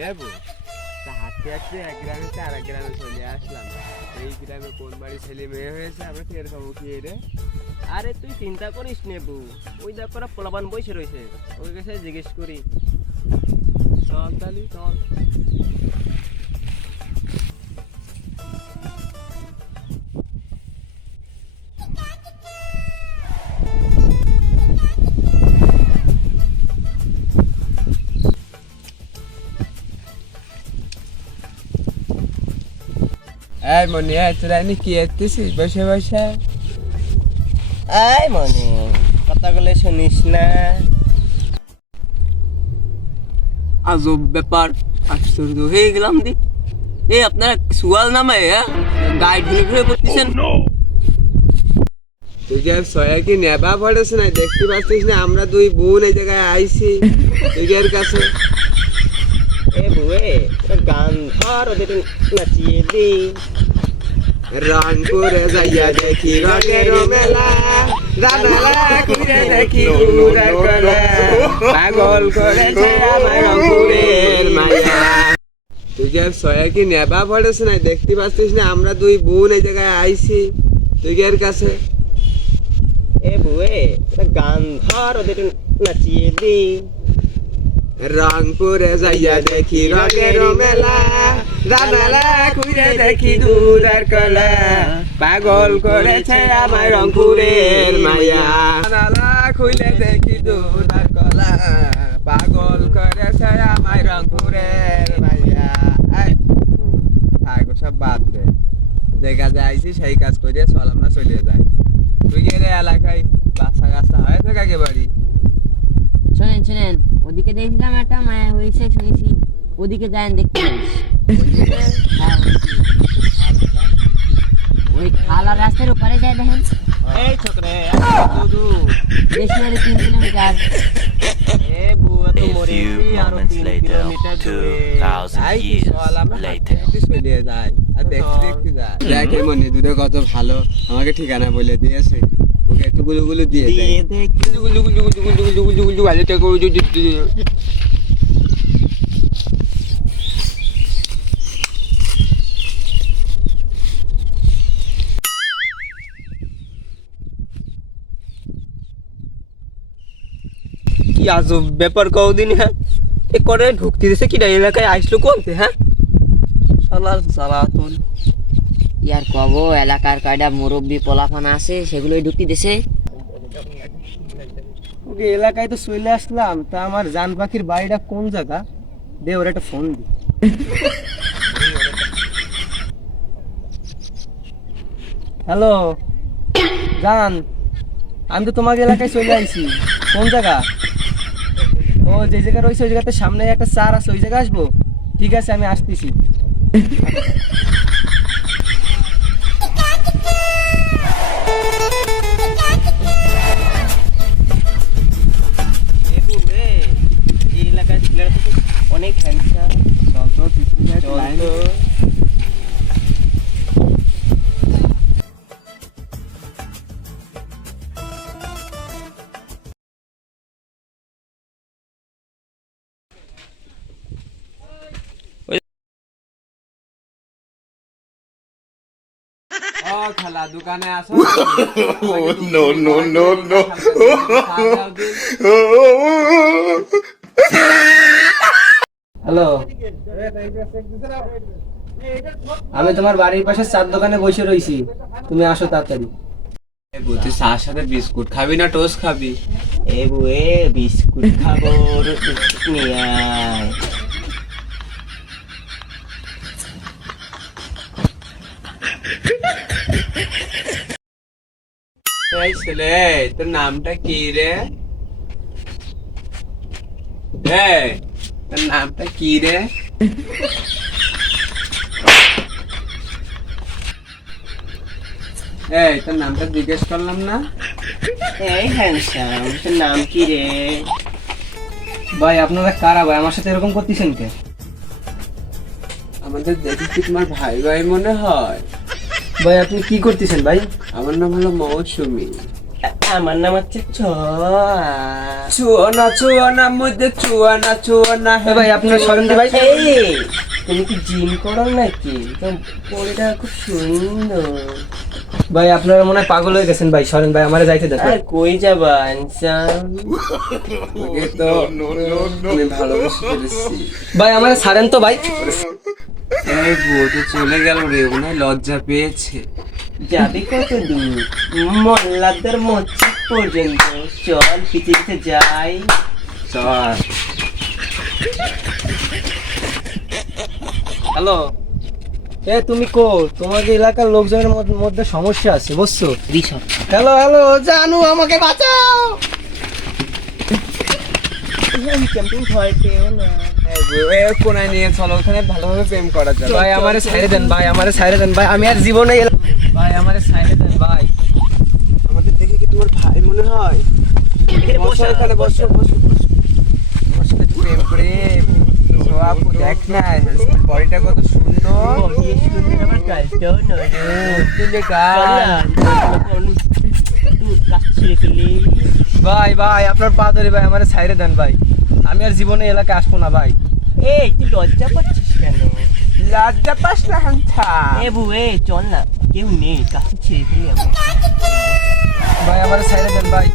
যাবো তা হাঁটতে হাঁটতে এক গ্রামে আর এক গ্রামে চলে আসলাম। এই গ্রামে কোন বাড়ি ছেলে মেয়ে হয়েছে আমরা টের খাবো কি রে? আরে তুই চিন্তা করিস নে বউ, ওই দেখ করা পোলাপান বসে রয়েছে, ওই কাছে জিজ্ঞেস করি। চল তালি চল। এই মনি তোরা এনে কি এসেছিস বসে বসে? আই মনে কথা বলে শুনিস না? আজব ব্যাপার, আশ্চর্য হয়ে গেলাম দি। এই আপনারা সুয়াল নামে গাইড ঘুরে ঘুরে করতেছেন। তুই কি আর সয়া কি নেবা পড়েছে না? দেখতে পাচ্ছিস না আমরা দুই বোন এই জায়গায় আইছি তুই কাছে। এ বুয়ে গান ধর ওদের নাচিয়ে দি। রংপুরে যাইয়া দেখি রঙের মেলা, রামেলা ঘুরে দেখি উড়ার কলা, পাগল করেছে আমার রংপুরের মায়া। তুই কি আর সয়া কি নেবা পড়েছে না? দেখতে পাচ্ছিস না আমরা দুই বোন এই জায়গায় আইছি তুই কাছে। এ বুয়ে গান ধর ওদের নাচিয়ে দি। রংপুরে যাইয়া দেখি রঙের মেলা, রামেলা ঘুরে দেখি দুধের কলা, পাগল করেছে আমার রংপুরের মায়া। রামেলা খুলে দেখি দুধের কলা, পাগল করেছে আমার রংপুরের মাইয়া। সব বাদ দে, যে কাজে আইছি সেই কাজ করে চল আমরা চলে যাই। তুই গেলে এলাকায় বাচ্চা কাচ্চা হয়েছে কাকে বাড়ি? শোনেন শোনেন, ওদিকে দেখলাম একটা মায়া হয়েছে শুনেছি, ওদিকে যান দেখতে পারিস। হ্যাঁ, ওই খালার রাস্তার ওপারে যায় দেখেন। এই ছোকরে বেশি হলে 3 কিলোমিটার। এ বুয়া তো A মরে few আরো moments 3 later, কিলোমিটার দূরে। 2,000 years later. চলে যায় আর দেখতে দেখতে যায়। দেখ এই মনে দূরে কত ভালো, আমাকে ঠিকানা বলে দিয়েছে। ওকে একটু গুলো দিয়ে দেয়। দিয়ে দেখ কি আজব ব্যাপার কদিন। হ্যাঁ এ করে ঢুকতে দিছে কিনা এলাকায় আসলো কোনতে? হ্যাঁ শালার জ্বালাতন। ইয়ার কব এলাকার কয়টা মুরব্বী পোলাপান আছে সেগুলোই ঢুকতে দিছে। ওকে এলাকায় তো চলে আসলাম, তা আমার জান পাখির বাড়িটা কোন জায়গা? দে ওর একটা ফোন দি। হ্যালো জান, আমি তো তোমাকে এলাকায় চলে আইছি। কোন জায়গা? ও যে জায়গা রয়েছে ওই জায়গাতে সামনে একটা চার আছে, ওই জায়গায় আসবো? ঠিক আছে আমি আসতেছি। এই এলাকায় ছেলেরা তো অনেক হ্যান্ডসাম। চল তো। ও খালা দোকানে আসো। No, no, no, no. Hello, আমি তোমার বাড়ির পাশে চার দোকানে বসে রয়েছি, তুমি আসো তাড়াতাড়ি। তুই চার সাথে বিস্কুট খাবি না টোস্ট খাবি? এ বুয়ে বিস্কুট খাবো, বিস্কুট নিয়ে আয়। এই ছেলে তোর নামটা কি রে? এই তোর নামটা কি রে? এই তোর নামটা জিজ্ঞেস করলাম না? এই হ্যান্ডসাম, তোর নাম কি রে? ভাই আপনারা কারা ভাই, আমার সাথে এরকম করতেছেন কে? আমাদের দেখি কি তোমার ভাই ভাই মনে হয়। ভাই আপনি কি করতেছেন ভাই? আমার নাম হলো মৌসুমী। আমার নাম হচ্ছে চুয়ানা মধ্যে চুয়ানা এ ভাই আপনার সরেন ভাই। এই তুমি কি জিম করো নাকি? তো বডিটা খুব সুন্দর। ভাই আপনারা মনে হয় পাগল হয়ে গেছেন ভাই, সরেন ভাই, আমারে যাইতে দেখো। আর কই যাবা ইনসান? তোকে তো আমি ভালোবেসে ফেলেছি। ভাই আমারে ছাড়েন তো ভাই। এই বউ তো চলে গেল রে, মনে হয় লজ্জা পেয়েছে। যাবি কত দূর? মোল্লাদের মসজিদ পর্যন্ত চল, পৃথিবীতে যাই। চল। হ্যালো, এ তুমি কো? তোমাকে এলাকার লোকজনের মধ্যে সমস্যা আছে বুঝছো? হ্যালো হ্যালো, জানু আমাকে বাঁচাও। ভয় পেও না। এই বউ, এ কোনায় নিয়ে চলো, ওখানে ভালোভাবে প্রেম করা যাবে। ভাই আমারে ছাইড়ে দেন ভাই, আমারে ছাইড়ে দেন ভাই, আমি আর জীবনে ভাই আমারে ছাইড়ে দেন ভাই। আমাদের দেখে কি তোমার ভাই মনে হয়? বসো এখানে, বসো বসো বসো। তোমার সাথে একটু প্রেম করে আপু দেখ না, বডিটা কত সুন্দর। তুলে গান। ভাই ভাই আপনার পা ধরে ভাই, আমারে ছাইড়ে দেন ভাই, আমি আর জীবনে এলাকায় আসবো না ভাই। এই তুই লজ্জা পাচ্ছিস কেন? লজ্জা পাস না হান্থা। এ বউ, এ চল না, কেউ নেই, কাছে ছেড়ে ফেলি আমরা। ভাই আমারে ছাইড়ে দেন ভাই।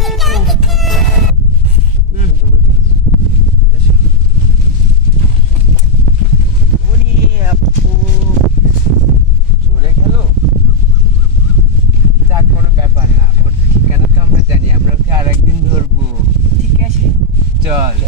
ওরে আপু, চলে গেল। যাক, কোনো ব্যাপার না, ওর ঠিকানা তো আমরা জানি, আমরা ওকে আর একদিন ধরবো। ঠিক আছে চল।